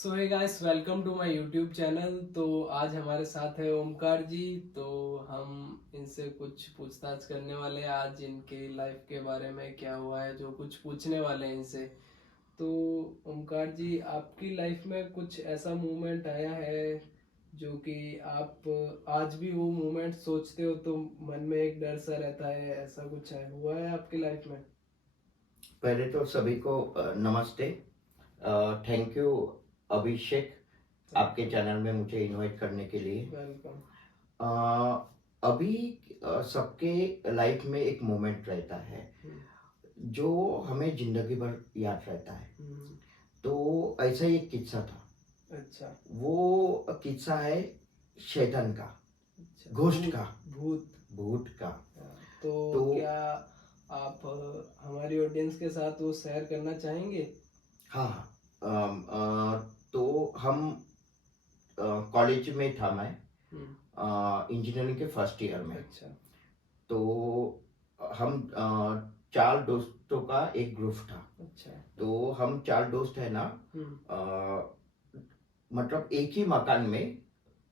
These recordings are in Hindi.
So hey guys, welcome to my YouTube channel. तो आज हमारे साथ है ओमकार जी। तो हम इनसे कुछ पूछताछ करने वाले हैं आज इनके लाइफ के बारे में, क्या हुआ है, जो कुछ पूछने वाले हैं इनसे। तो ओमकार जी, आपकी लाइफ में कुछ ऐसा मोमेंट आया है जो कि आप आज भी वो मोमेंट सोचते हो तो मन में एक डर सा रहता है, ऐसा कुछ है, हुआ है आपकी लाइफ में? पहले तो सभी को नमस्ते। थैंक यू अभिषेक, आपके वेलकम। चैनल में मुझे इनवाइट करने के लिए। वेलकम। अ, अभी सबके लाइफ में एक मोमेंट रहता है हम्म। जो हमें जिंदगी भर याद रहता है। हम्म। तो ऐसा ही एक किस्सा था। अच्छा। वो किस्सा है शैतान का, अच्छा, घोस्ट भूत। का, भूत। भूत का। हाँ, तो तो क्या आप हमारी ऑडियंस के साथ वो शेयर करना चाहेंगे? हाँ, तो हम कॉलेज में था मैं, हम्म। इंजीनियरिंग के फर्स्ट ईयर में। अच्छा। तो हम चार दोस्तों का एक ग्रुप था। अच्छा। तो हम चार दोस्त है ना, हम्म। अ, मतलब एक ही मकान में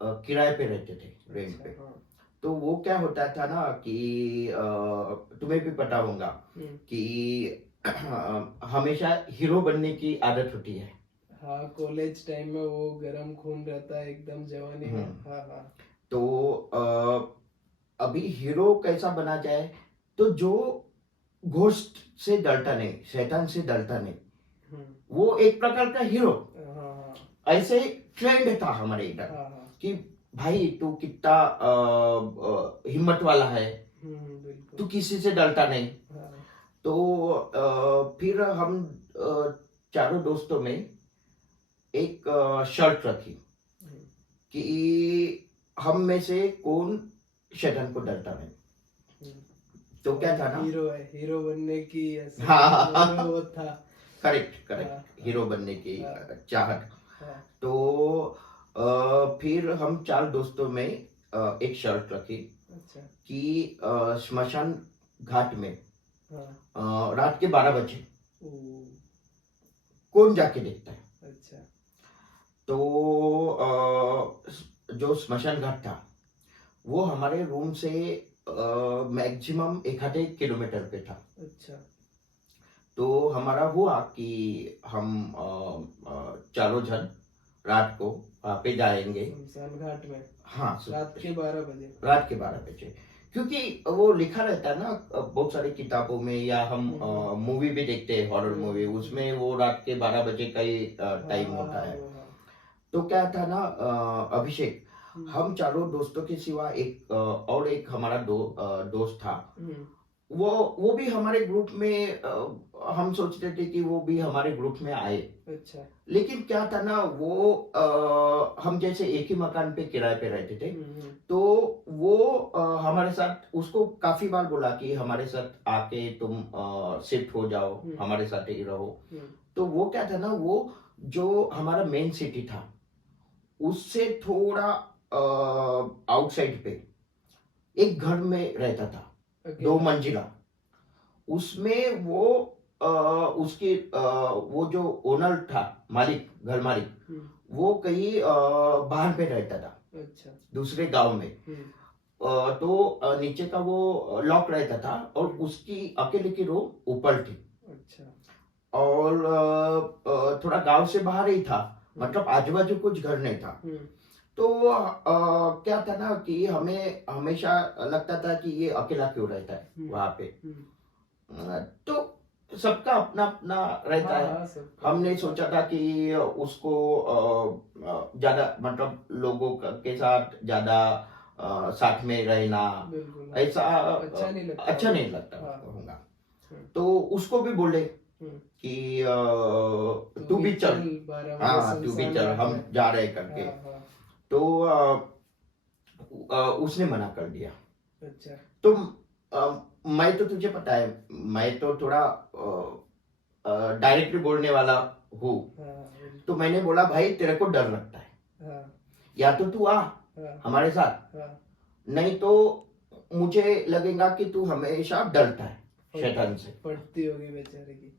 किराए पे रहते थे, रेंट अच्छा। पे। हाँ। तो वो क्या होता था ना कि तुम्हें भी पता होगा हम्म। कि हमेशा हीरो बनने की आदत होती है। हाँ, कॉलेज टाइम में वो गरम खून रहता है एकदम जवानी में। हम्म। हाँ हाँ। तो अभी हीरो कैसा बना जाए, तो जो घोस्ट से डरता नहीं, शैतान से डरता नहीं, हम्म। वो एक प्रकार का हीरो। हाँ हाँ। ऐसे ही ट्रेंड था हमारे इधर हाँ हाँ। कि भाई तू कितना हिम्मत वाला है, बिल्कुल। तू किसी से डरता नहीं। हाँ। तो फिर हम चारों दोस्तों में एक शर्त रखी हम्म। कि हम में से कौन शैतान को डरता नहीं। तो क्या और था ना, हीरो है, हीरो बनने की ऐसे मन में हाँ, वो था। करेक्ट हाँ करेक्ट, हाँ। हीरो बनने की हाँ चाहत। हाँ। तो फिर हम चार दोस्तों में एक शर्त रखी अच्छा। कि श्मशान घाट में हाँ। रात के 12 बजे ओ। कौन जाके देखता है। अच्छा। तो जो श्मशान घाट था वो हमारे रूम से मैक्सिमम 1 आधे किलोमीटर पे था। अच्छा। तो हमारा हुआ कि हम चारों जन रात को वहाँ पे जाएंगे। शमशान घाट में हाँ, रात के 12 बजे? रात के 12 बजे, क्योंकि वो लिखा रहता है ना बहुत सारी किताबों में, या हम हम्म। मूवी भी देखते हैं, हॉरर मूवी, हम्म। उसमें वो रात के 12 बजे का ही हाँ टाइम हाँ होता हाँ, है। वो हाँ। तो क्या था ना अभिषेक, हम्म। हम चारों दोस्तों के सिवा एक और एक हमारा दोस्त था। हम्म। वो भी हमारे ग्रुप में, हम सोचते थे कि वो भी हमारे ग्रुप में आए। अच्छा। लेकिन क्या था ना, वो हम जैसे एक ही मकान पे किराए पे रहते थे। हम्म। तो वो हमारे साथ, उसको काफी बार बोला कि हमारे साथ आके तुम शिफ्ट हो जाओ, हम्म। हमारे साथ ही रहो। हम्म। तो वो क्या था ना, वो जो हमारा मेन सिटी था उससे थोड़ा आउटसाइड पे एक घर में रहता था, दो अकेला? मंजिला। उसमें वो उसके वो जो ओनर था, मालिक, घर मालिक, वो कहीं बाहर पे रहता था, अच्छा। दूसरे गांव में। हम्म। तो नीचे का वो लॉक रहता था और हम्म। उसकी अकेले की रूम ऊपर थी। अच्छा। और थोड़ा गांव से बाहर ही था, हम्म। मतलब आजू बाजू कुछ घर नहीं था। हम्म। तो क्या था ना कि हमें हमेशा लगता था कि ये अकेला क्यों रहता है हम्म। वहां पे। हम्म। तो सबका अपना अपना रहता हाँ है। हाँ, सबका हमने रहता है। सोचा था कि उसको ज्यादा, मतलब लोगों के साथ ज्यादा साथ में रहना बिल्कुल, हाँ। ऐसा अच्छा नहीं लगता अच्छा होगा। नहीं लगता हाँ। होगा। हम्म। तो उसको भी बोले हम्म। कि तू तू भी भी चल। चल 12 बजे हाँ, तू भी शमशान चल, घाट हम में। जा रहे करके। हाँ हाँ। तो उसने मना कर दिया। अच्छा। तो मैं तो, तुझे पता है, मैं तो थोड़ा डायरेक्टली बोलने वाला हूँ। हाँ तो बिल्कुल। मैंने बोला भाई तेरे को डर लगता है, हाँ या तो तू आ हाँ हमारे साथ, हाँ। नहीं तो मुझे लगेगा कि तू हमेशा डरता है फट शैतान से। फटती होगी बेचारे की।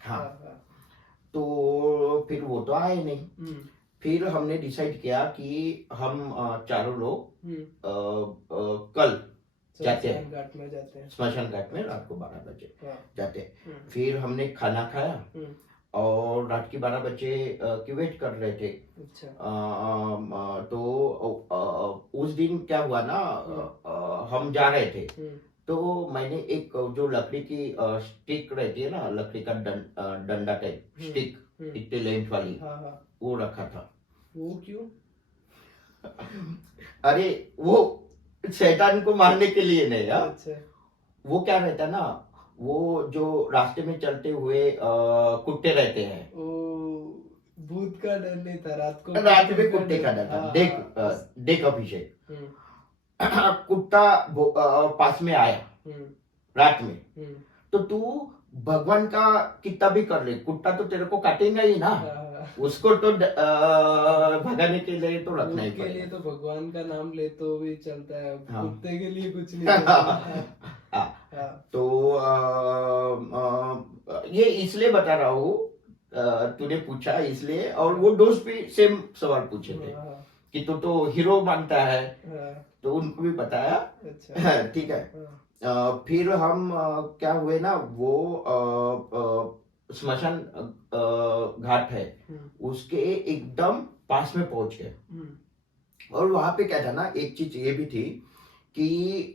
हाँ हाँ। हाँ। तो फिर वो तो आए नहीं। हम्म, फिर हमने डिसाइड किया कि हम चारों लोग हम्म, कल जाते हैं शमशान घाट में जाते हैं। स्मशान घाट में रात को 12 बजे हाँ, जाते हैं। हम्म, फिर हमने खाना खाया हम्म, और रात के 12 बजे की वेट कर रहे थे। अच्छा, तो उस दिन क्या हुआ ना, हम जा रहे थे हम्म, तो मैंने एक जो लकड़ी की स्टिक रहती है ना, लकड़ी का डंडा टाइप स्टिक, हम्म, इतने लेंथ वाली, हाँ हाँ, वो रखा था। वो क्यों? अरे वो शैतान को मारने के लिए नहीं है। अच्छा, वो क्या रहता ना, वो जो रास्ते में चलते हुए कुत्ते रहते हैं, ओ, भूत का डर नहीं था, रात को रात में कुत्ते का डर था। हाँ देख हाँ, देख अभिषेक, हम्म, कुत्ता पास में आया हम्म, रात में, हम्म, तो तू भगवान का कितना भी कर ले, कुत्ता तो तेरे को काटेगा ही ना। हाँ, उसको तो भगाने के लिए तो रखना ही भूत के लिए पड़ेगा। तो भगवान का नाम ले तो भी चलता है, हाँ। कुत्ते के लिए कुछ नहीं चलता। हाँ, हाँ, तो ये इसलिए बता रहा हूँ, तूने पूछा इसलिए, और वो दोस्त भी सेम सवाल पूछे थे हाँ, कि तू तो हीरो मानता है, हाँ, तो उनको भी बताया। अच्छा, ठीक है। हाँ, फिर हम क्या हुए ना, वो स्मशान घाट है, हम्म, उसके एकदम पास में पहुंच गए। हम्म, और वहां पे क्या था ना, एक चीज ये भी थी कि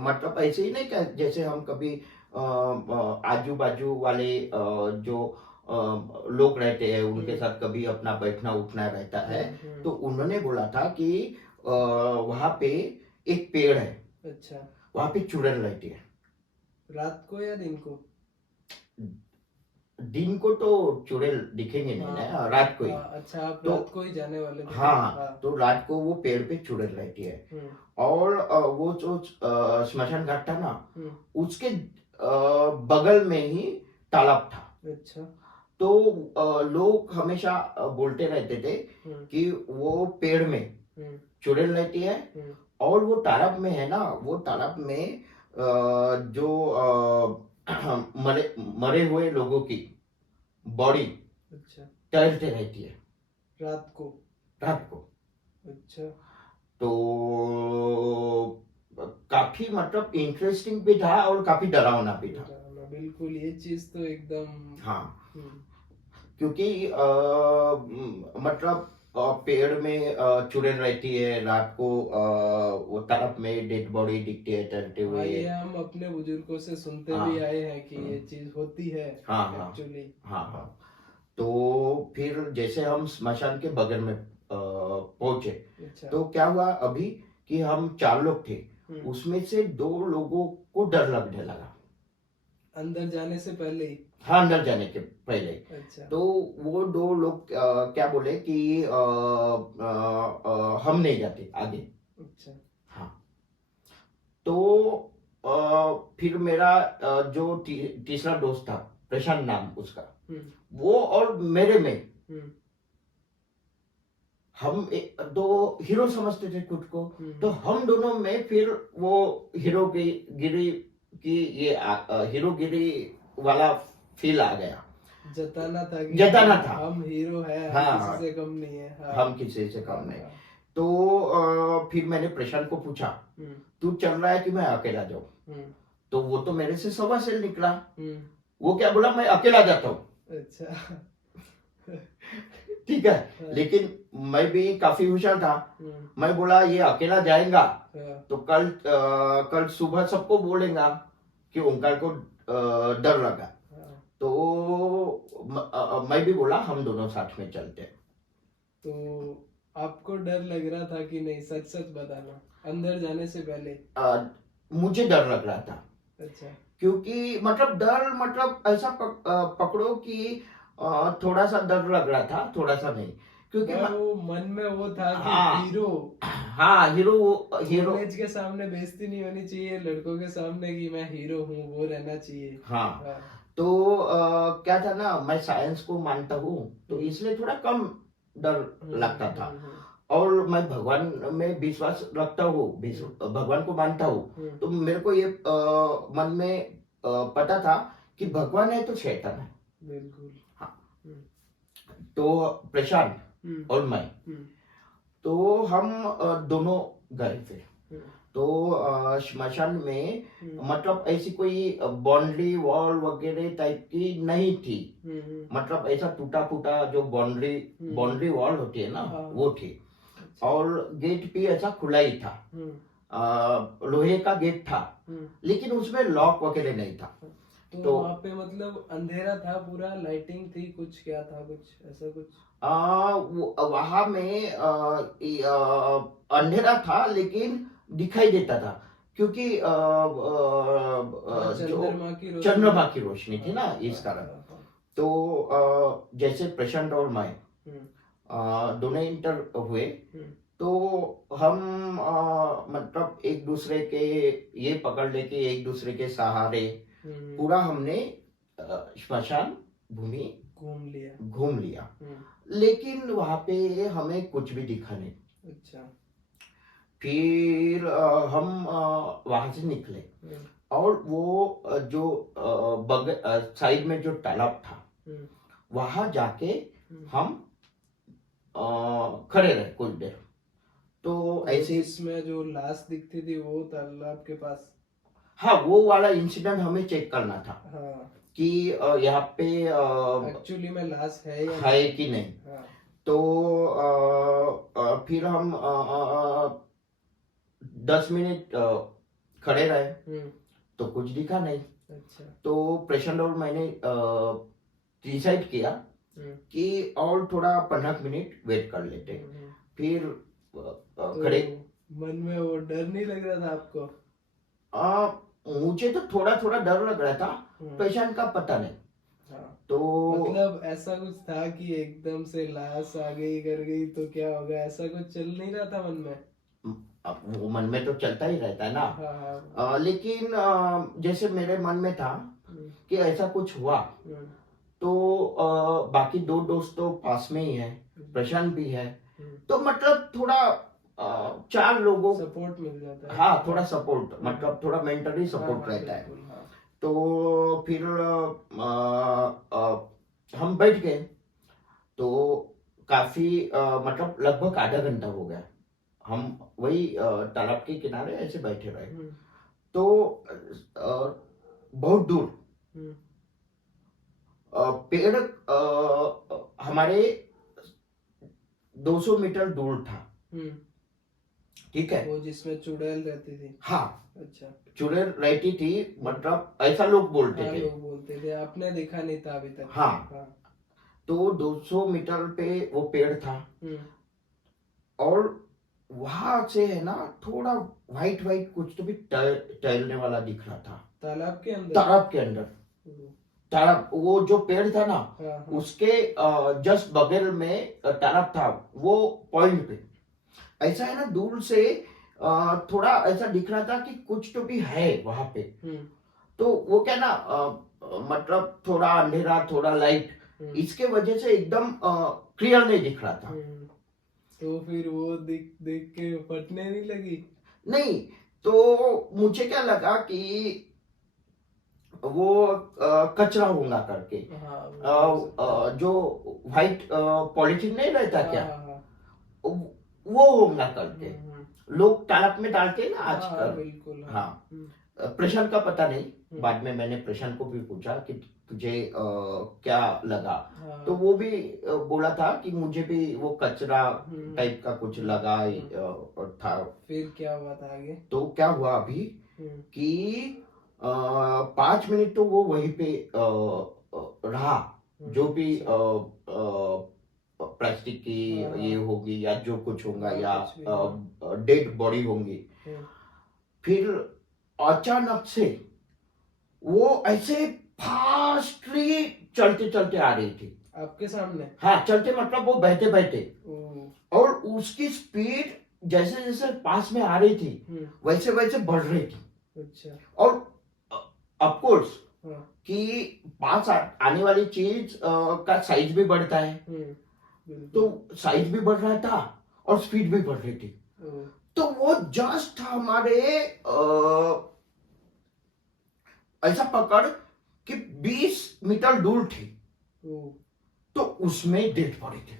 मतलब ऐसे ही नहीं, क्या जैसे हम कभी आजू बाजू वाले जो लोग रहते हैं उनके साथ कभी अपना बैठना उठना रहता है। तो उन्होंने बोला था कि वहां पे एक पेड़ है, अच्छा, वहां पे चुड़ैल रहती है। रात को या दिन को? दिन को तो चुड़ैल दिखेंगे नहीं हाँ, ना, रात को ही। हाँ, अच्छा, आप तो रात को ही जाने वाले थे? हाँ, हाँ, तो रात को वो पेड़ पे चुड़ैल रहती है। हम्म, और वो जो स्मशान घाट था ना, हम्म, उसके बगल में ही तालाब था। अच्छा, तो लोग हमेशा बोलते रहते थे हम्म, कि वो पेड़ में हम्म, चुड़ैल रहती है, हम्म, और वो तालाब में है ना, वो तालाब में जो मरे मरे हुए लोगों की बॉडी अच्छा, तैरते रहती है रात को, रात को। अच्छा, तो काफी मतलब इंटरेस्टिंग भी था और काफी डरावना भी था। बिल्कुल, ये चीज तो एकदम, हाँ, हम्म, क्योंकि मतलब पेड़ में चुड़ैल रहती है रात को, वो तालाब में डेड बॉडी दिखती है तैरते हाँ, हुए। ये हम अपने बुजुर्गों से सुनते हाँ, भी आए हैं कि ये चीज होती है हाँ, हाँ, एक्चुअली। हाँ, हाँ। तो फिर जैसे हम स्मशान के बगल में पहुंचे, अच्छा, तो क्या हुआ अभी कि हम 4 लोग थे, हम्म, उसमें से 2 लोगों को डर लगने लगा। अंदर जाने से पहले ही? हाँ, अंदर जाने के पहले। अच्छा, तो वो 2 लोग क्या बोले कि हम नहीं जाते आगे। अच्छा, हाँ, तो फिर मेरा जो तीसरा दोस्त था, प्रशांत नाम उसका, हम्म, वो और मेरे में, हम्म, हम दो हीरो समझते थे खुद को। तो हम्म, हम दोनों में फिर वो हीरो की गिरी की ये हीरोगिरी वाला फील आ गया। जताना था कि जताना था। हम हीरो है, हम हाँ, किसी से कम नहीं है। हाँ, हम किसी से हाँ, कम नहीं। हाँ, तो फिर मैंने प्रशांत को पूछा, हम्म, तू चल रहा है कि मैं अकेला जाऊं? हम्म, तो वो तो मेरे से सवा से निकला। हम्म, वो क्या बोला, मैं अकेला जाता हूँ। अच्छा, ठीक है, हाँ, लेकिन मैं भी काफी होशियार था। हम्म, मैं बोला ये अकेला जाएगा हाँ, तो कल सुबह सबको बोलेगा कि ओंकार को डर लगा। हाँ। तो मैं भी बोला हम दोनों साथ में चलते हैं। तो आपको डर लग रहा था कि नहीं? सच सच बताना, अंदर जाने से पहले। मुझे डर लग रहा था, अच्छा, क्योंकि मतलब डर मतलब ऐसा पकड़ो कि थोड़ा सा डर लग रहा था, थोड़ा सा नहीं, क्योंकि वो मन में वो था कि हाँ, हीरो, हाँ, हीरो हीरो। कॉलेज के सामने बेइज्जती नहीं होनी चाहिए, लड़कों के सामने कि मैं हीरो हूँ, वो रहना चाहिए। हाँ, हाँ, तो क्या था ना, मैं साइंस को मानता हूँ, तो इसलिए थोड़ा कम डर लगता था। और मैं भगवान में विश्वास रखता हूँ, भगवान को मानता हूँ, तो मेरे को ये मन में पता था कि भगवान है तो शैतान है। बिल्कुल। हाँ, तो प्रशांत हम्म, और मैं, हम्म, तो हम दोनों गए थे। हम्म, तो श्मशान में हम्म, मतलब ऐसी कोई बाउंड्री वॉल वगैरह टाइप की नहीं थी। मतलब ऐसा टूटा फूटा जो बाउंड्री बाउंड्री वॉल होती है ना, हाँ, वो थी। अच्छा, और गेट भी ऐसा खुला ही था, लोहे का गेट था, लेकिन उसमें लॉक वगैरह नहीं था। तो तो वहां पे मतलब अंधेरा था पूरा, लाइटिंग थी कुछ, क्या था कुछ ऐसा कुछ? वहां में अंधेरा था लेकिन दिखाई देता था, क्योंकि हाँ, जो चंद्रमा की रोशनी। चंद्रमा की रोशनी थी हाँ, ना, हाँ, इस कारण। हाँ, हाँ, तो जैसे प्रशांत और मैं हम्म, दोनों इंटर हुए, हम्म, तो हम मतलब एक दूसरे के ये पकड़ लेके एक दूसरे के सहारे पूरा हमने श्मशान भूमि घूम लिया। घूम लिया। हम्म, लेकिन वहां पे हमें कुछ भी दिखा नहीं। अच्छा, फिर हम वहां से निकले, और वो जो साइड में जो तालाब था, हम्म, वहां जाके हम्म। हम खड़े रहे कुछ देर। तो वो ऐसे, जिसमें जो लाश दिखती थी वो तालाब के पास? हाँ, वो वाला इंसिडेंट हमें चेक करना था हाँ, कि यहाँ पे एक्चुअली में लाश है या है नहीं? कि नहीं। हाँ, तो फिर हम 10 मिनट खड़े रहे, तो कुछ दिखा नहीं। अच्छा, तो प्रशांत और मैंने डिसाइड किया कि और थोड़ा 15 मिनट वेट कर लेते। फिर तो खड़े, मन में वो डर नहीं लग रहा था आपको? आ, मुझे तो थोड़ा थोड़ा डर लग रहा था, प्रशांत का पता नहीं। हाँ, तो मतलब ऐसा कुछ था कि एकदम से लाश आ गई कर गई तो क्या होगा, ऐसा कुछ चल नहीं रहा था मन में? अब वो मन में तो चलता ही रहता है ना। हाँ, हाँ, लेकिन जैसे मेरे मन में था कि ऐसा कुछ हुआ, तो बाकी दो दोस्त तो पास में ही है, प्रशांत भी है, तो मतलब थोड़ा 4 लोगों, सपोर्ट मिल जाता है। हाँ, थोड़ा सपोर्ट, मतलब थोड़ा मेंटली हाँ, सपोर्ट हाँ, रहता है। बिल्कुल, हाँ, तो फिर हम बैठ गए। तो काफी मतलब लगभग आधा घंटा हो गया, हम वही तालाब के किनारे ऐसे बैठे रहे। तो बहुत दूर पेड़ हमारे 200 मीटर दूर था। ठीक है, वो जिसमें चुड़ैल रहती थी? हाँ, अच्छा, चुड़ैल रहती थी, मतलब ऐसा लोग बोलते हाँ, थे। लोग बोलते थे, आपने देखा नहीं था अभी तक? हाँ, हाँ, तो 200 मीटर पे वो पेड़ था, और वहां से है ना थोड़ा वाइट वाइट कुछ तो भी टहलने वाला दिख रहा था तालाब के अंदर? तालाब के अंदर। तालाब, वो जो पेड़ था ना, हाँ, हाँ, उसके जस्ट बगल में तालाब था, वो पॉइंट पे ऐसा है ना, दूर से थोड़ा ऐसा दिख रहा था कि कुछ तो भी है वहां पे। तो वो क्या ना, मतलब थोड़ा अंधेरा थोड़ा लाइट, इसके वजह से एकदम क्लियर नहीं दिख रहा था। तो फिर वो देख देख के फटने नहीं लगी? नहीं, तो मुझे क्या लगा कि वो कचरा होगा करके, हाँ, वो हो सकता है। जो व्हाइट पॉलिथीन नहीं रहता हाँ, क्या, हाँ, हाँ, वो होगा करके लोग तालाब में डालते हैं ना हाँ, आजकल। बिल्कुल, हाँ, हाँ, प्रशांत का पता नहीं, बाद में मैंने प्रशांत को भी पूछा कि तुझे क्या लगा। हाँ, तो वो भी बोला था कि मुझे भी वो कचरा टाइप का कुछ लगा था। फिर क्या हुआ था आगे? तो क्या हुआ अभी कि 5 मिनट तो वो वहीं पे रहा, जो भी प्लास्टिक की हाँ, ये होगी या जो कुछ होगा, हाँ, या कुछ भी, डेड बॉडी होंगी। फिर अचानक से वो ऐसे फास्टली चलते चलते आ रही थी आपके सामने? हाँ, चलते मतलब वो बहते बहते, ओ, और उसकी स्पीड जैसे जैसे पास में आ रही थी वैसे वैसे बढ़ रही थी। अच्छा, और ऑफ कोर्स हाँ, कि पास आने वाली चीज का साइज भी बढ़ता है, बिल्कुल, तो साइज भी बढ़ रहा था और स्पीड भी बढ़ रही थी। तो वो जस्ट हमारे ऐसा पकड़ कि 20 मीटर दूर थी। तो उसमें डेड पड़ी थी।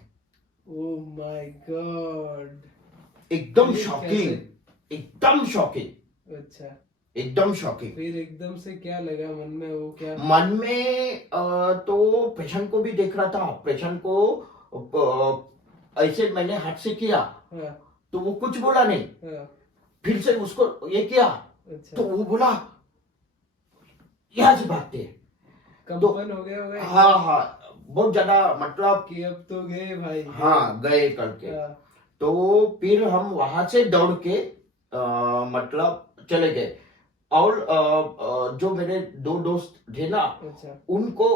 Oh my God. एकदम फिर शॉकिंग, कैसे? एकदम शॉकिंग, अच्छा, एकदम शॉकिंग। फिर एकदम से क्या लगा मन में, वो क्या? मन में तो पेशेंट को भी देख रहा था, पेशेंट को ऐसे मैंने हाथ से किया हाँ तो वो कुछ बोला नहीं, हाँ। फिर से उसको ये किया अच्छा, तो वो बोला यहाँ से भागते हैं। तो कंपन हो गया होगा हाँ एकदम हाँ, बहुत ज्यादा मतलब कि अब तो गए भाई, हाँ गए करके। हाँ, तो फिर हम वहां से दौड़ के मतलब चले गए। और जो मेरे दो दोस्त थे ना, अच्छा, उनको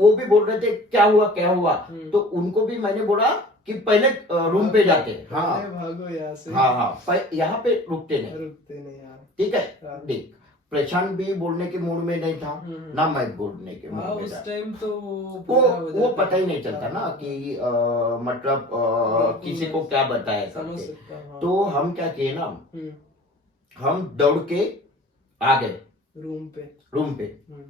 वो भी बोल रहे थे क्या हुआ क्या हुआ। तो उनको भी मैंने बोला कि पहले रूम पे जाते हैं। पहले हाँ भागो यहाँ से, हाँ हाँ, यहाँ पे रुकते नहीं। रुकते नहीं यार। ठीक है, हाँ। देख प्रशांत भी बोलने के मूड में नहीं था, ना मैं बोलने के हाँ, मूड में उस था। टाइम तो वो पूरा हो वो जाता पता ही है। नहीं चलता ना हाँ, कि मतलब बिल्कुल किसी को मैं क्या बताया समझ करके। सकता हूँ, हाँ। तो हम क्या किए ना, हम्म, हम दौड़ के आ गए रूम पे। रूम पे। हम्म,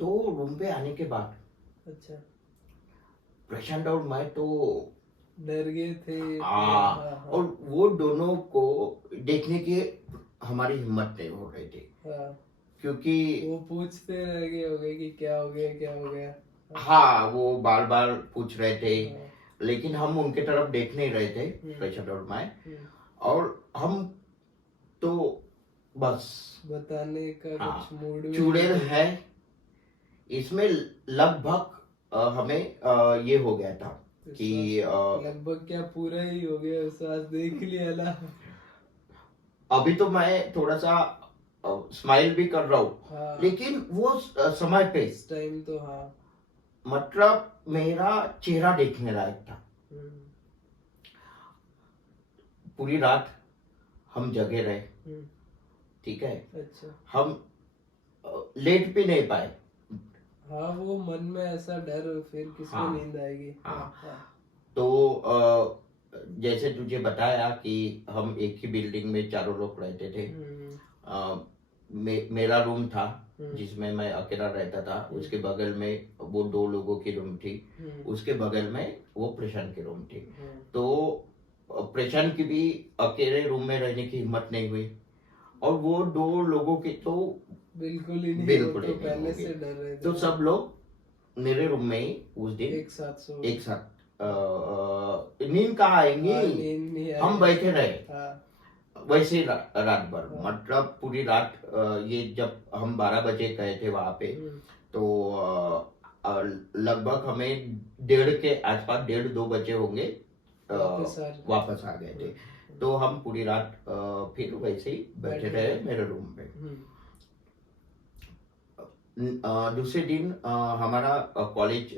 तो रूम पे आने के बाद अच्छा, प्रशांत और मैं तो डर गए थे पूरा, हाँ, हाँ और हाँ वो दोनों को देखने की हमारी हिम्मत नहीं हो रही थी, हाँ। क्योंकि वो पूछते रह गए होंगे कि क्या हो गया, क्या हो गया। हाँ वो बार बार पूछ रहे थे, हाँ, लेकिन हम उनके तरफ देख नहीं रहे थे, हम्म, प्रशांत और मैं। हम्म, और हम तो बस बताने का हाँ कुछ मूड में चुड़ैल नहीं थे। है इसमें। लगभग हमें ये हो गया था कि विश्वास लगभग क्या पूरा ही हो गया, विश्वास देख लिया ना। अभी तो मैं थोड़ा सा स्माइल भी कर रहा हूँ, हाँ, लेकिन वो समय पे इस टाइम तो हाँ। मतलब मेरा चेहरा देखने लायक था। हम्म, पूरी रात हम जगे रहे, हम्म, ठीक है। अच्छा, हम लेट भी नहीं पाए। हाँ, वो मन में ऐसा डर, फिर किसको हाँ नींद आएगी। हाँ हाँ। हाँ। तो जैसे तुझे बताया कि हम एक ही बिल्डिंग में चारों लोग रहते थे। हम्म, मेरा रूम था हम्म, जिसमें मैं अकेला रहता था, उसके बगल में वो दो लोगों की रूम थी, हम्म, उसके बगल में वो प्रशांत की रूम थी। हम्म, तो प्रशांत की भी अकेले रूम में रहने की हिम्मत नहीं हुई, और वो दो लोगों की तो बिल्कुल ही नहीं, वो बिल्कुल तो ही नहीं पहले होगी। से डर रहे थे। तो सब लोग मेरे रूम में ही उस दिन एक साथ सो एक साथ नींद कहाँ आएंगी, हाँ, नींद नहीं हम आएगी। बैठे रहे हाँ वैसे ही रात भर। हाँ। मतलब पूरी रात ये जब हम 12 बजे गए थे वहां पे, तो लगभग हमें 1:30 के आसपास, 1:30-2 बजे होंगे, वापस आ गए थे। तो हम पूरी रात फिर वैसे ही बैठे रहे मेरे रूम पे। दूसरे दिन हमारा कॉलेज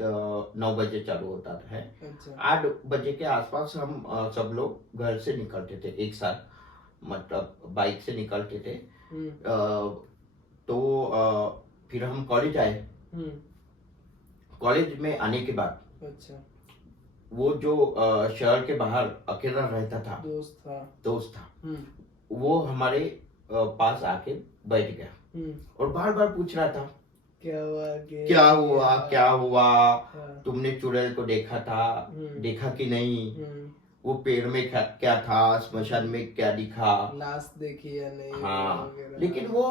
9 बजे चालू होता है। अच्छा, 8 बजे के आसपास हम सब लोग घर से निकलते थे एक साथ, मतलब बाइक से निकलते थे। तो फिर हम कॉलेज आए। कॉलेज में आने के बाद अच्छा, वो जो शहर के बाहर अकेला रहता था, दोस्त था, वो हमारे पास आके बैठ गया और बार बार पूछ रहा था क्या हुआ, क्या हुआ क्या हुआ, हाँ, तुमने चुड़ैल को देखा था, देखा कि नहीं, वो पेड़ में क्या था, स्मशान में क्या दिखा, लाश देखी या नहीं हाँ। वगैरह। लेकिन वो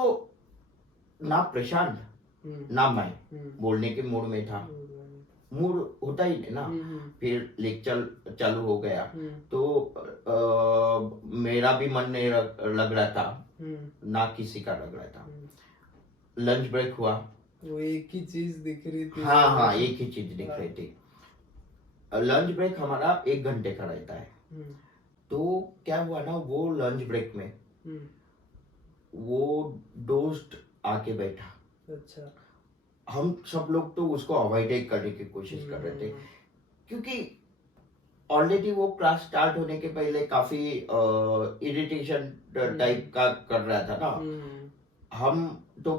ना प्रशांत ना मैं बोलने के मूड में था, मूड होता ही नहीं ना। फिर लेक्चर चालू हो गया, तो मेरा भी मन नहीं लग रहा था, ना किसी का लग रहा था। लंच ब्रेक हुआ, वो एक ही चीज दिख रही थी। हाँ हाँ, एक ही चीज दिख रही थी। लंच ब्रेक हमारा 1 घंटे का रहता है। तो क्या हुआ ना, वो लंच ब्रेक में वो दोस्त आके बैठा। अच्छा, हम सब लोग तो उसको अवॉइड करने की कोशिश कर रहे थे, क्योंकि ऑलरेडी वो क्लास स्टार्ट होने के पहले काफी इरिटेशन टाइप का कर रहा था ना। हम तो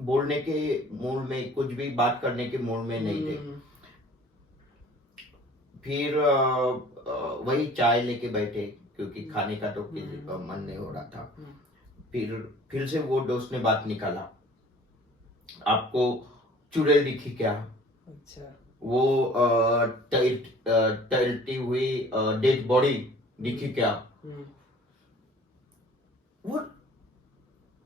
बोलने के मूड में, कुछ भी बात करने के मूड में नहीं थे। फिर वही चाय लेके बैठे, क्योंकि खाने का तो किसी का मन नहीं हो रहा था। फिर से वो दोस्त ने बात निकाला, आपको चुड़ैल दिखी क्या? अच्छा। वो तैरती हुई डेड बॉडी दिखी क्या, हम्म। वो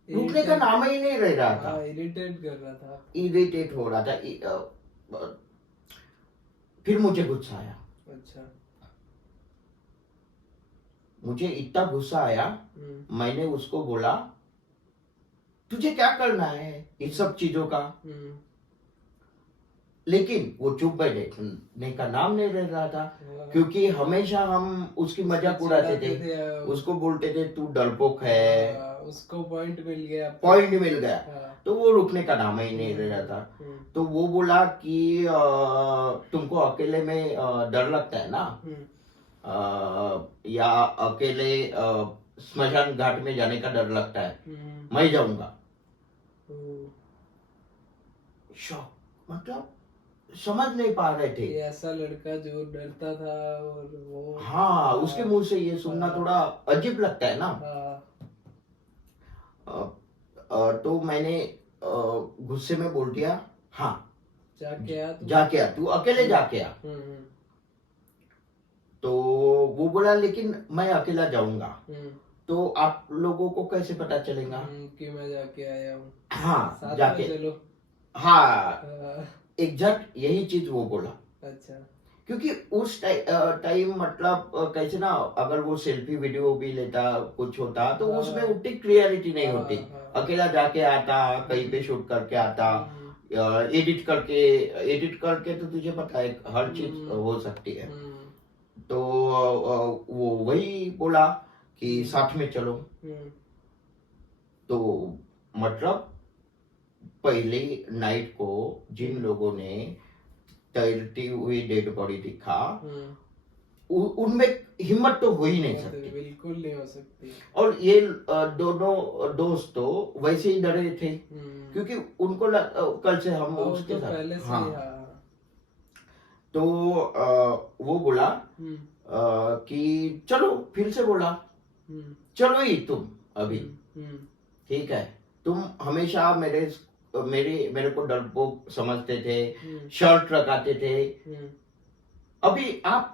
रुकने का इरिटेट, नाम ही नहीं ले रहा था। हाँ इरिटेट कर रहा था आपको। इरिटेट हो रहा था। फिर मुझे गुस्सा आया। अच्छा। मुझे इतना गुस्सा आया, हम्म। मैंने उसको बोला तुझे क्या करना है इस सब चीजों का। हम्म। लेकिन वो चुप बैठने का नाम नहीं ले रहा था, हाँ, क्योंकि हमेशा हम उसकी उसको मजाक उड़ाते चिढ़ाते थे। थे, उसको बोलते थे तू डरपोक है। हाँ, उसको पॉइंट मिल गया अपना। पॉइंट मिल गया। हाँ। तो वो रुकने का नाम ही नहीं ले रहा था। हम्म। तो वो बोला कि तुमको अकेले में डर लगता है ना, हम्म। या अकेले स्मशान घाट में जाने का डर लगता है, मैं जाऊंगा। ओ, शॉक, मतलब समझ नहीं पा रहे थे। ये ऐसा लड़का जो डरता था और वो, हाँ, उसके मुंह से ये सुनना थोड़ा अजीब लगता है ना। हाँ। तो मैंने गुस्से में बोल दिया हाँ, जाके आ तू। जाके आ, तू अकेले जाके आ। हम्म। तो वो बोला लेकिन मैं अकेला जाऊंगा, हम्म। तो आप लोगों को कैसे पता चलेगा। कि मैं जाके आया हूँ, हाँ साथ जाके, में चलो। हाँ हाँ, एग्जैक्ट यही चीज वो बोला। अच्छा। क्योंकि उस टाइम मतलब कैसे ना, अगर वो सेल्फी वीडियो भी लेता कुछ होता तो हाँ, उसमें उतनी क्लियरिटी नहीं हाँ, होती। हाँ। अकेला जाके आता, कहीं पे शूट करके आता, एडिट करके तो तुझे पता है हर चीज हो सकती है। तो वो वही बोला कि साथ में चलो। तो मतलब पहले नाइट को जिन लोगों ने तैरती हुई डेड बॉडी दिखा, उनमें हिम्मत तो हो ही नहीं सकती, बिल्कुल नहीं हो सकती। और ये दोनों दोस्त तो वैसे ही डरे थे, क्योंकि उनको कल से हम उसके तो साथ, पहले से हाँ। ही, हाँ। तो वो बोला कि चलो, फिर से बोला चलो ही तुम अभी, ठीक है, तुम हमेशा मेरे को डरपोक समझते थे, शर्ट लगाते थे, अभी आप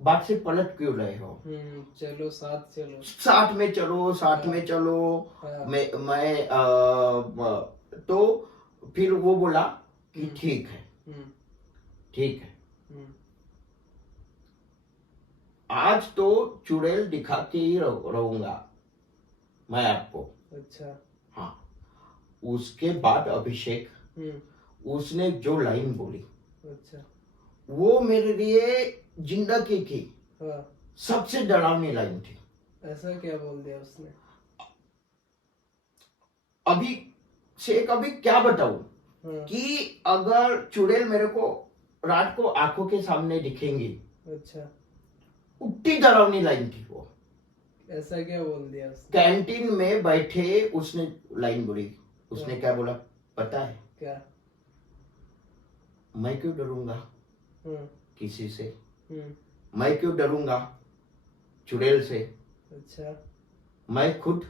बात से पलट क्यों रहे हो। चलो साथ चलो, साथ में चलो, साथ हाँ, में चलो। हाँ, मैं तो फिर वो बोला कि ठीक है, ठीक है, आज तो चुड़ैल दिखा के ही रहूंगा मैं आपको। अच्छा। हाँ, उसके बाद अभिषेक, उसने जो लाइन बोली, अच्छा। वो मेरे लिए जिंदगी की हाँ। सबसे डरावनी लाइन थी। ऐसा क्या बोल दिया उसने। अभी से कभी क्या बताऊं, कि अगर चुड़ैल मेरे को रात को आंखों के सामने दिखेंगी, अच्छा, उतनी डरावनी लाइन थी वो। ऐसा क्या बोल दिया उसने। कैंटीन में बैठे उसने लाइन बोली। उसने क्या बोला पता है क्या। मैं क्यों डरूंगा किसी से, हम्म। मैं क्यों डरूंगा चुड़ैल से, अच्छा। मैं खुद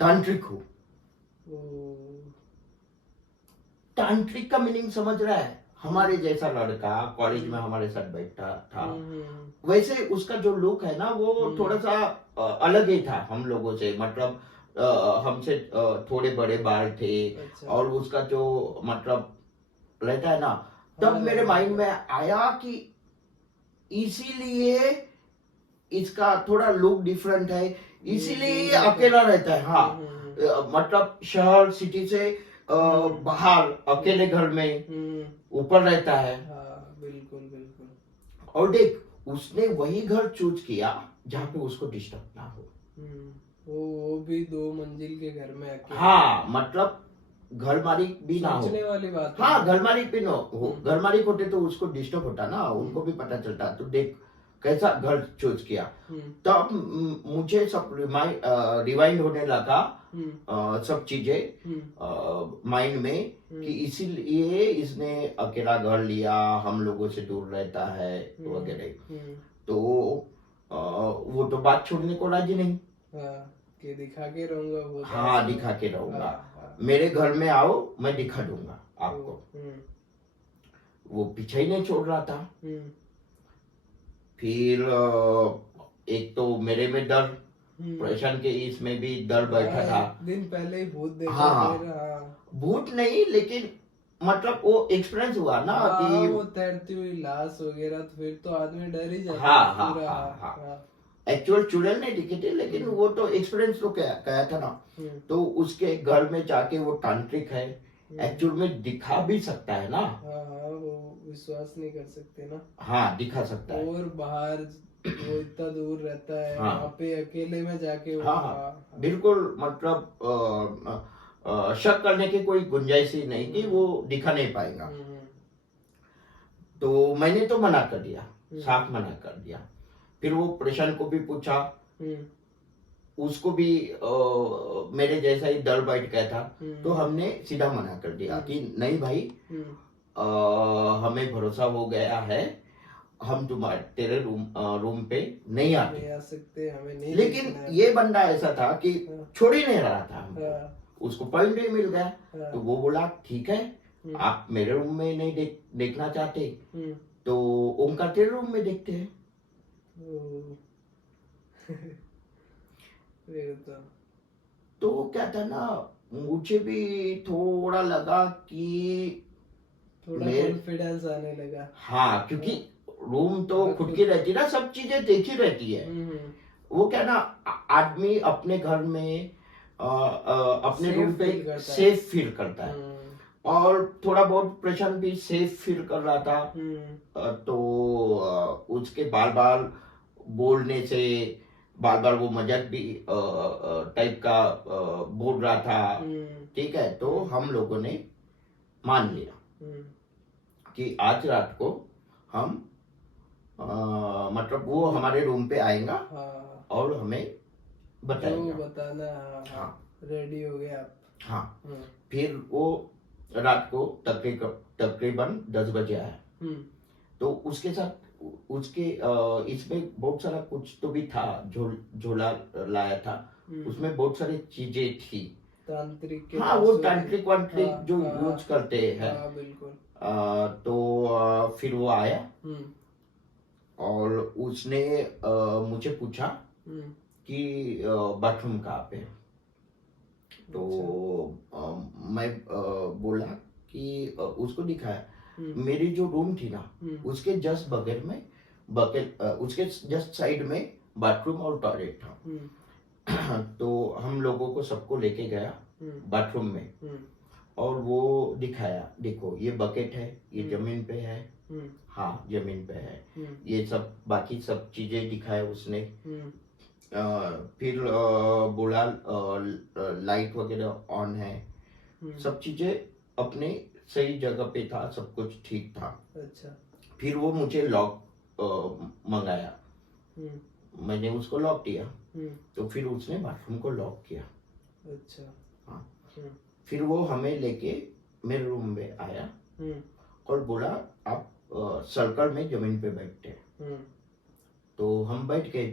तांत्रिक हूं। तांत्रिक का मीनिंग समझ रहा है। हमारे जैसा लड़का कॉलेज में हमारे साथ बैठा था, वैसे उसका जो लुक है ना वो थोड़ा सा अलग ही था हम लोगों से, मतलब हमसे थोड़े बड़े बाल थे। अच्छा। और उसका जो मतलब रहता है ना, तब हाँ, मेरे माइंड में आया कि इसीलिए इसका थोड़ा लुक डिफरेंट है, इसीलिए ये अकेला रहता है। हाँ, मतलब शहर सिटी से बाहर अकेले घर में ऊपर रहता है। हाँ, बिल्कुल बिल्कुल। और देख उसने वही घर चूज किया जहाँ पे उसको डिस्टर्ब ना हो। वो भी 2 मंजिल के घर में अकेले। हाँ, मतलब घर मालिक भी ना हो। सोचने वाली बात है। हाँ, घर मालिक भी ना हो। घर मालिक होते तो उसको डिस्टर्ब होता ना, उनको भी पता चलता। तो देख कैसा घर चूज किया। तब मुझे सब रिवाइंड होने लगा, सब चीजें माइंड में, कि इसीलिए इसने अकेला घर लिया, हम लोगों से दूर रहता है वगैरह। तो वो तो बात छोड़ने को राजी नहीं। कि दिखा के रहूंगा वो। हाँ, दिखा के रहूंगा। मेरे घर में आओ, मैं दिखा दूंगा आपको। वो पीछे ही नहीं छोड़ रहा था। हम्म फिर एक तो मेरे में डर, हम्म प्रशांत के इसमें भी डर बैठा हाँ, था। एक दिन पहले ही भूत देखा हाँ हाँ, फिर हाँ भूत नहीं, लेकिन मतलब वो एक्सपीरियंस हुआ ना हाँ, कि वो तैरती हुई लाश वगैरह तो फिर तो आदमी डर ही जाता हाँ है हाँ पूरा। हाँ हाँ हाँ, हाँ एक्चुअल चुड़ैल नहीं दिखी थी, लेकिन वो तो एक्सपीरियंस तो क्या कहा था ना। हम्म तो उसके घर में जाके वो तांत्रिक है, एक्चुअल में दिखा भी सकता है ना। हाँ हाँ, वो विश्वास नहीं कर सकते ना। हाँ, दिखा सकता है। और बाहर वो इतना दूर रहता है, वहां हाँ पे अकेले में जाके वो हाँ हाँ हाँ, हाँ बिल्कुल, मतलब शक करने की कोई गुंजाइश ही नहीं कि वो दिखा नहीं पाएगा। हम्म तो मैंने तो मना कर दिया, हम्म साफ मना कर दिया। फिर वो प्रशांत को भी पूछा, हम्म उसको भी मेरे जैसा ही डर बैठ गया था। तो हम्म हमने सीधा मना कर दिया कि नहीं भाई, हम्म अ, हमें भरोसा हो गया है, हम तुम्हारे तेरे रूम पे नहीं आते। नहीं आ सकते, हमें नहीं लेकिन देखना है। ये बंदा ऐसा था कि हाँ छोड़ ही नहीं रहा था हमको। हाँ उसको पॉइंट ही मिल गया। हाँ तो वो बोला ठीक है, हम्म आप मेरे रूम में नहीं देखना चाहते हम्म तो ओमकार तेरे रूम में देखते हैं। ओ, फिर तो वो क्या था ना, मुझे भी थोड़ा लगा कि थोड़ा मेरे, कॉन्फिडेंस आने लगा। हाँ, क्योंकि रूम तो हाँ, खुद खुद की रहती ना, सब चीजें देखी रहती है। हम्म वो क्या ना, आदमी अपने घर में अपने रूम सेफ पे फील करता है। सेफ फील करता है। हम्म और थोड़ा बहुत प्रशांत भी सेफ फील कर रहा था। हम्म तो उसके बार बार बोलने से, बार बार वो मजाक भी टाइप का बोल रहा था। हम्म ठीक है, तो हम लोगों ने मान लिया हम्म कि आज रात को हम मतलब वो हमारे रूम पे आएगा हाँ, और हमें जो बताएगा। बताना, हाँ हाँ, हाँ रेडी हो गए आप। हाँ। हम्म फिर वो रात को तकरीबन 10 बजे आया। हम्म तो उसके साथ उसके इसमें बहुत सारा कुछ तो भी था, झोला लाया था, उसमें बहुत सारी चीजें थी। तांत्रिक के हाँ, वो बांसुरी। तांत्रिक वांत्रिक हाँ जो हाँ यूज करते हैं। हाँ बिल्कुल। तो फिर वो आया हम्म और उसने मुझे पूछा हम्म कि बाथरूम कहाँ पे है? तो मैं बोला कि उसको दिखाया। हम्म मेरी जो रूम थी ना, हम्म उसके जस्ट बगल में बकेट, उसके जस्ट साइड में बाथरूम और टॉयलेट था। हम्म तो हम लोगों को सबको लेके गया बाथरूम में, हम्म और वो दिखाया, देखो ये बकेट है, ये जमीन पे है। हम्म हाँ, जमीन पे है। हम्म ये सब बाकी सब चीजें दिखाए उसने। हम्म फिर बोला लाइट वगैरह ऑन है, सब चीजें अपने सही जगह पे था, सब कुछ ठीक था। अच्छा। फिर वो मुझे लॉक मंगाया, हम्म मैंने उसको लॉक दिया। हम्म तो फिर उसने बाथरूम को लॉक किया। अच्छा। हाँ, हम्म फिर वो हमें लेके मेरे रूम में आया हम्म और बोला आप सर्कल में जमीन पे बैठते हैं। हम्म तो हम बैठ गए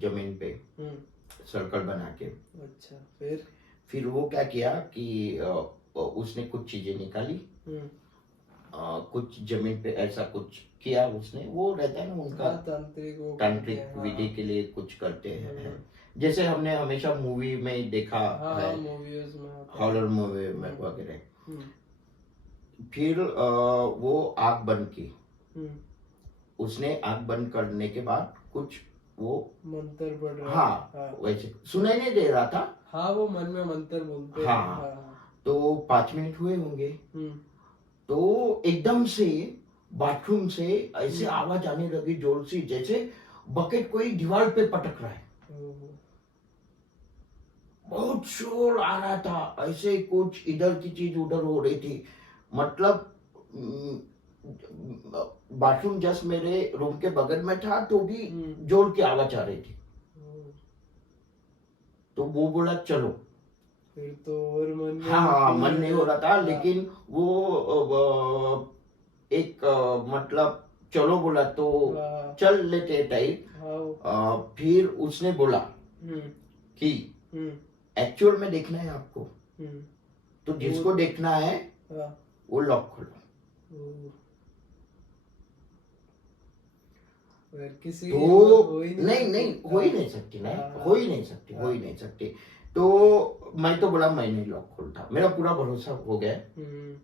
जमीन पे हम्म सर्कल बना के। अच्छा, फिर वो क्या किया कि उसने कुछ चीजें निकाली, हम्म कुछ जमीन पे ऐसा कुछ किया उसने, वो रहता है ना उनका हाँ, तांत्रिक वो करते तांत्रिक हैं, विधि हाँ। के लिए कुछ करते हैं, जैसे हमने हमेशा मूवी में देखा हाँ है, हाँ, मूवीज में होता है। हॉरर मूवी में वगैरह। हम्म फिर वो आग बंद की। हम्म उसने आग बंद करने के बाद कुछ वो, मंत्र पढ़ रहा हाँ, था, हाँ वैसे सुनाई नहीं दे रहा था। हाँ, वो मन में मंत्र बोलते हैं, हाँ हाँ हाँ, हाँ। तो 5 मिनट हुए होंगे। हम्म तो एकदम से बाथरूम से ऐसे आवाज आने लगी जोर से, जैसे बकेट कोई दीवार पे पटक रहा है। ओहो, बहुत शोर आ रहा था, ऐसे कुछ इधर की चीज उधर हो रही थी। मतलब बाथरूम जस्ट मेरे रूम के बगल में था, तो भी जोर की आवाज आ रही थी। तो वो बोला चलो। फिर तो और मन में हाँ, मन नहीं हो रहा था, हाँ, लेकिन वो एक मतलब चलो बोला तो हाँ चल लेते टाइप। हाँ फिर उसने बोला हम्म कि हम्म एक्चुअल में देखना है आपको, हम्म तो जिसको देखना है हाँ वो लॉक खोलो। ओ, फिर किसी तो हो ही नहीं नहीं नहीं सकती। हो ही नहीं सकती ना, हाँ, हो ही नहीं सकती, हो ही नहीं सकती। तो मैं तो बोला मैं नहीं लॉक खोलता, मेरा पूरा भरोसा हो गया हम्म,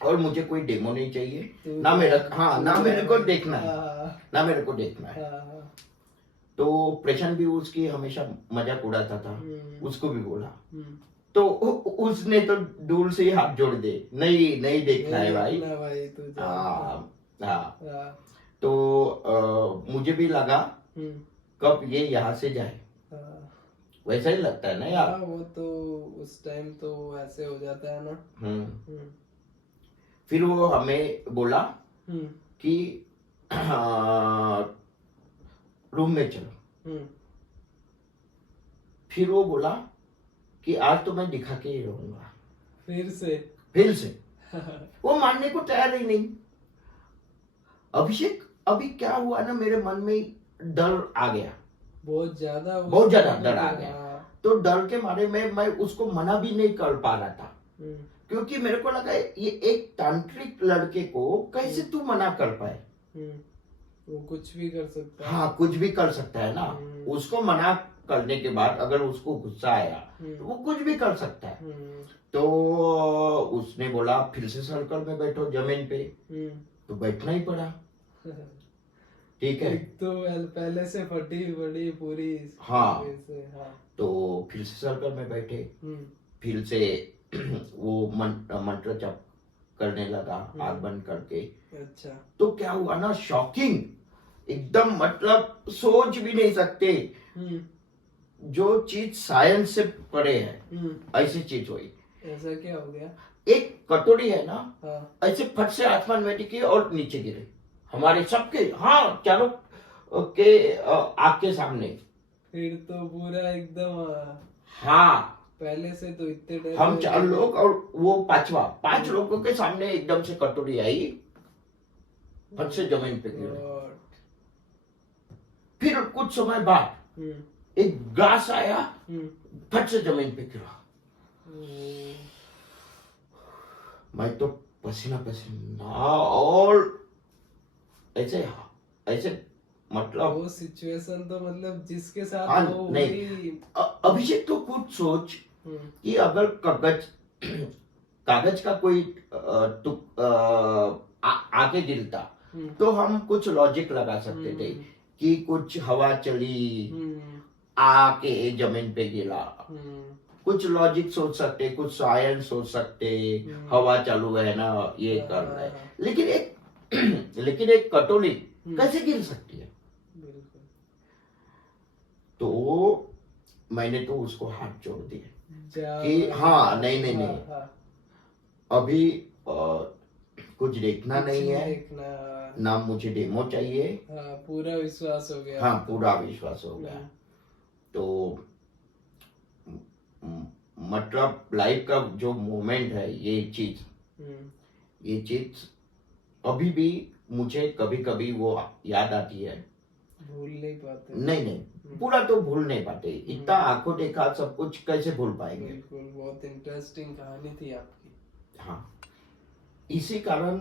और मुझे कोई डेमो नहीं चाहिए, तू ना जा, मेरा, हाँ तू ना जा मेरे को भाई। देखना है, हाँ, ना मेरे को देखना है। हाँ, तो प्रशांत भी उसकी हमेशा मजाक उड़ाता था, हम्म, उसको भी बोला, हम्म, तो उसने तो दूर से ही हाथ जोड़ दे, नहीं नहीं देखना है नहीं भाई। देखना भाई, तू जा। हाँ हाँ। हाँ, तो मुझे भी लगा हम्म, कब ये यहाँ से जाए, हाँ, वैसा ही लगता है ना यार। हाँ, वो तो उस टाइम तो ऐसे हो जाता है ना। हम्म। हम्म, फिर वो हमें बोला हम्म, कि रूम में चलो। हम्म, फिर वो बोला कि आज तो मैं दिखा के ही रहूंगा, फिर से। फिर से। वो मानने को तैयार ही नहीं। अभिषेक, अभी क्या हुआ ना, मेरे मन में डर आ गया, बहुत ज्यादा उस बहुत ज्यादा time डर पे आ तो, गया। हाँ, तो डर के मारे में मैं उसको मना भी नहीं कर पा रहा था, हम्म, क्योंकि मेरे को लगा ये एक तांत्रिक लड़के को कैसे तू मना कर पाए। हम्म, वो कुछ भी कर सकता है। हाँ कुछ भी कर सकता है ना, उसको मना करने के बाद अगर उसको गुस्सा आया तो वो कुछ भी कर सकता है। हम्म, तो उसने बोला फिर से सर्कल में बैठो जमीन पे, हम्म, तो बैठना ही पड़ा। ठीक है। एक तो पहले से फटी बड़ी पूरी हाँ। फिर से, हाँ, तो फिर से सर्कल में बैठे, हम्म, फिर से वो मंत्र जप करने लगा आग बंद करके। अच्छा, तो क्या हुआ ना, शॉकिंग एकदम, मतलब सोच भी नहीं सकते, हम्म, जो चीज साइंस से परे है हम्म, ऐसी चीज हुई। ऐसा क्या हो गया? एक कटोरी है ना, हाँ, ऐसे फट से आसमान में टिकी और नीचे गिरे, हमारे सबके, हाँ चारों के आग के सामने। फिर तो पूरा एकदम, हाँ पहले से तो इतने डर हम रहे 4 थे। लोग और वो पांचवा, 5 लोगों के सामने एकदम से कटोरी आई, फट से जमीन पे गिरे। और फिर कुछ समय बाद हम्म, एक ग्लास आया, हम्म, फट से जमीन पे गिरा। ओ, मैं तो पसीना पसीना, और ऐसे ऐसे, मतलब वो सिचुएशन तो मतलब जिसके साथ हाँ, हो नहीं। वही। अभिषेक तो खुद सोच हम्म, कि अगर कागज का कोई आगे गिरता तो हम कुछ लॉजिक लगा सकते थे कि कुछ हवा चली, हम्म, आके जमीन पे गिरा, हम्म, कुछ लॉजिक सोच सकते, कुछ साइंस सोच सकते, हवा चालू है ना, ये कर रहा है। लेकिन एक लेकिन एक कटोरी कैसे गिर सकती है? बिल्कुल। तो मैंने तो उसको हाथ जोड़ दिए जा कि भाई, हाँ नहीं नहीं हाँ, नहीं, हाँ, अभी कुछ देखना कुछ नहीं है देखना, ना, मुझे डेमो चाहिए। हाँ, पूरा विश्वास हो गया। हाँ पूरा विश्वास हो गया। तो मतलब लाइफ का जो मोमेंट है, ये चीज अभी भी मुझे कभी कभी वो याद आती है। भूल नहीं पाते। नहीं नहीं, पूरा तो भूल नहीं पाते, इतना आंखों देखा सब कुछ कैसे भूल पाएंगे। बिल्कुल, बहुत इंटरेस्टिंग कहानी थी आपकी। हाँ, इसी कारण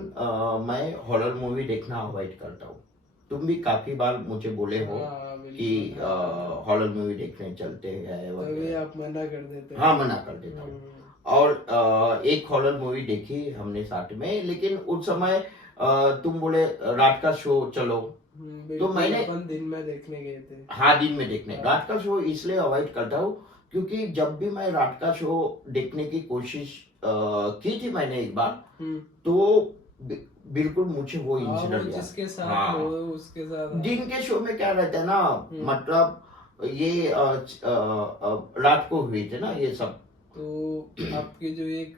मैं हॉरर मूवी देखना अवॉइड करता हूँ। तुम भी काफी बार मुझे बोले हो हाँ, बिल्कुल, कि हाँ, हॉरर मूवी देखने चलते हैं तभी वगैरह। आप मना कर देते हो। हाँ मना कर देता हूँ। और एक हॉरर मूवी देखी हमने साथ में, लेकिन उस समय तुम बोले रात का शो चलो, तो मैंने अपन दिन में देखने गए थे। हाँ दिन में देखने, रात का शो इसलिए अवॉइड करता हूँ क्योंकि जब भी मैं रात का शो देखने की कोशिश की थी मैंने एक बार, तो बिल्कुल मुझे वो इंसिडेंट याद। जिसके साथ हाँ, हो उसके साथ। दिन के शो में क्या रहता है ना, मतलब ये रात को हुए थे ना ये सब। तो आपके जो एक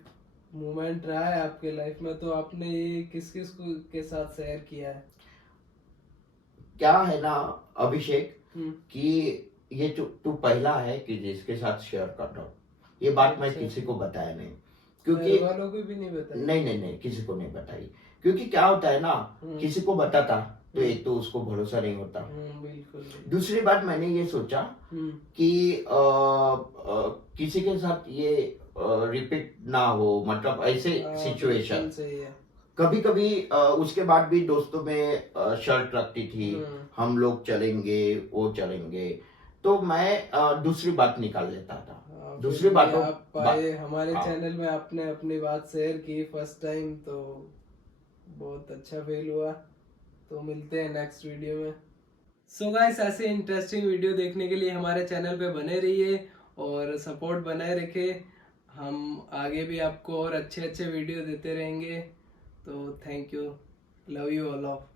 मोमेंट रहा है आपके लाइफ में, तो आपने ये किस किस के साथ शेयर किया है? क्या है ना अभिषेक, कि ये तू पहला है कि जिसके साथ शेयर कर रहा हूँ। ये बात मैं किसी को बताया नहीं, क्योंकि घर वालों को भी नहीं बताया। नहीं नहीं नहीं, किसी को नहीं बताई, क्योंकि क्या होता है ना, किसी को बताता तो एक तो उसको भरोसा नहीं होता। बिल्कुल। दूसरी बात मैंने ये सोचा कि किसी के साथ ये रिपीट ना हो, मतलब ऐसे सिचुएशन कभी कभी उसके बाद भी दोस्तों में शर्त रखती थी, हम लोग चलेंगे, वो चलेंगे, तो मैं दूसरी बात निकाल लेता था। हाँ, दूसरी फिर भी बातों आप आए हमारे हाँ। चैनल में, आपने अपनी बात शेयर की फर्स्ट टाइम, तो बहुत अच्छा फील हुआ। तो मिलते हैं नेक्स्ट वीडियो में। सो गाइस, ऐसे इंटरेस्टिंग वीडियो देखने के लिए हमारे चैनल पे बने रहिए और सपोर्ट बनाए रखें। हम आगे भी आपको और अच्छे अच्छे वीडियो देते रहेंगे। तो thank you, love you all of.